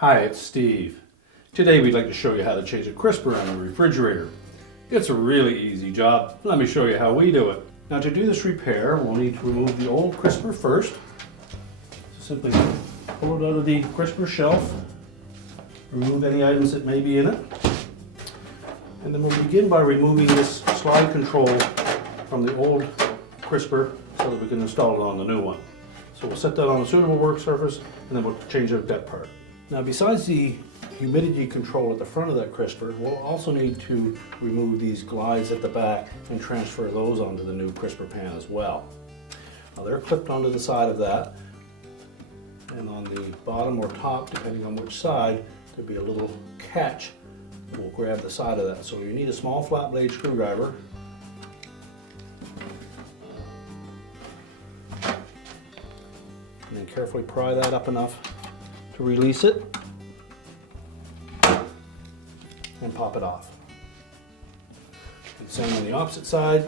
Hi, it's Steve. Today we'd like to show you how to change a crisper on a refrigerator. It's a really easy job. Let me show you how we do it. Now to do this repair, we'll need to remove the old crisper first. So simply pull it out of the crisper shelf, remove any items that may be in it, and then we'll begin by removing this slide control from the old crisper so that we can install it on the new one. So we'll set that on a suitable work surface and then we'll change out that part. Now besides the humidity control at the front of that crisper, we'll also need to remove these glides at the back and transfer those onto the new crisper pan as well. Now they're clipped onto the side of that, and on the bottom or top, depending on which side, there'll be a little catch that will grab the side of that. So you need a small flat blade screwdriver. And then carefully pry that up enough to release it and pop it off. And same on the opposite side.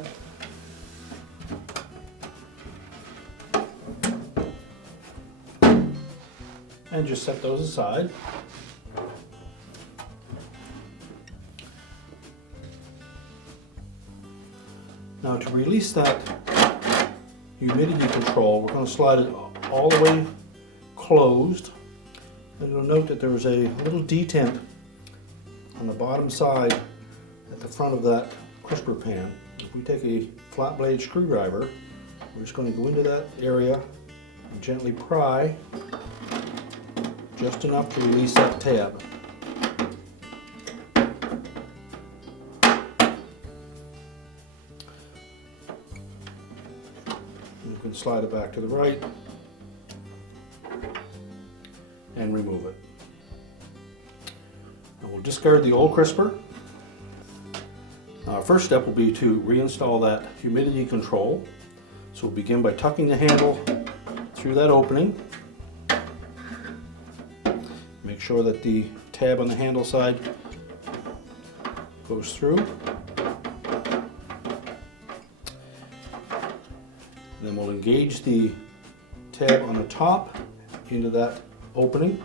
And just set those aside. Now to release that humidity control, we're going to slide it all the way closed. And you'll note that there is a little detent on the bottom side at the front of that crisper pan. If we take a flat blade screwdriver, we're just going to go into that area and gently pry just enough to release that tab. You can slide it back to the right and remove it. Now we'll discard the old crisper. Now our first step will be to reinstall that humidity control. So we'll begin by tucking the handle through that opening. Make sure that the tab on the handle side goes through. Then we'll engage the tab on the top into that opening,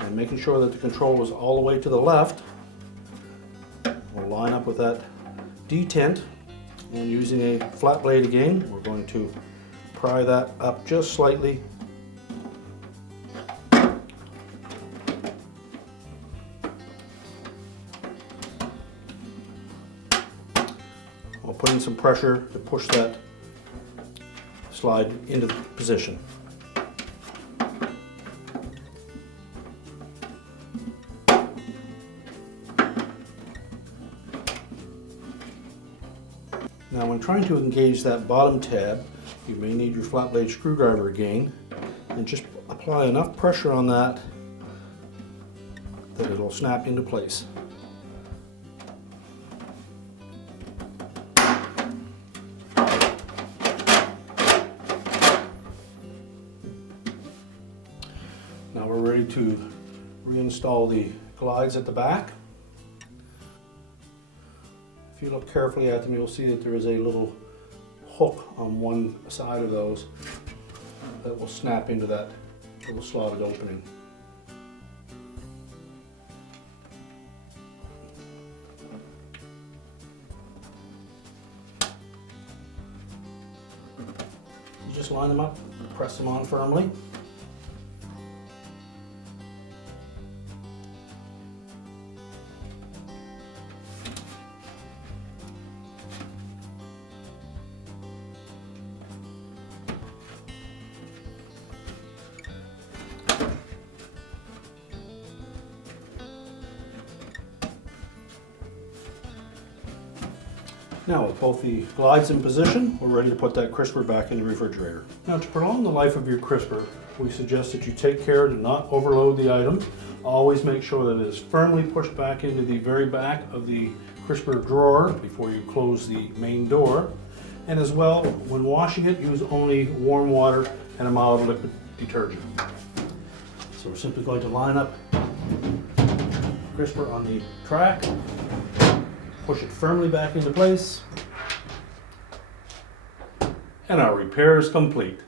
and making sure that the control is all the way to the left. We'll line up with that detent, and using a flat blade again, we're going to pry that up just slightly. While putting some pressure to push that slide into position. Now when trying to engage that bottom tab, you may need your flat blade screwdriver again, and just apply enough pressure on that that it'll snap into place. Now we're ready to reinstall the glides at the back. If you look carefully at them, you'll see that there is a little hook on one side of those that will snap into that little slotted opening. You just line them up, press them on firmly. Now with both the glides in position, we're ready to put that crisper back in the refrigerator. Now to prolong the life of your crisper, we suggest that you take care to not overload the item. Always make sure that it is firmly pushed back into the very back of the crisper drawer before you close the main door. And as well, when washing it, use only warm water and a mild liquid detergent. So we're simply going to line up crisper on the track. Push it firmly back into place, and our repair is complete.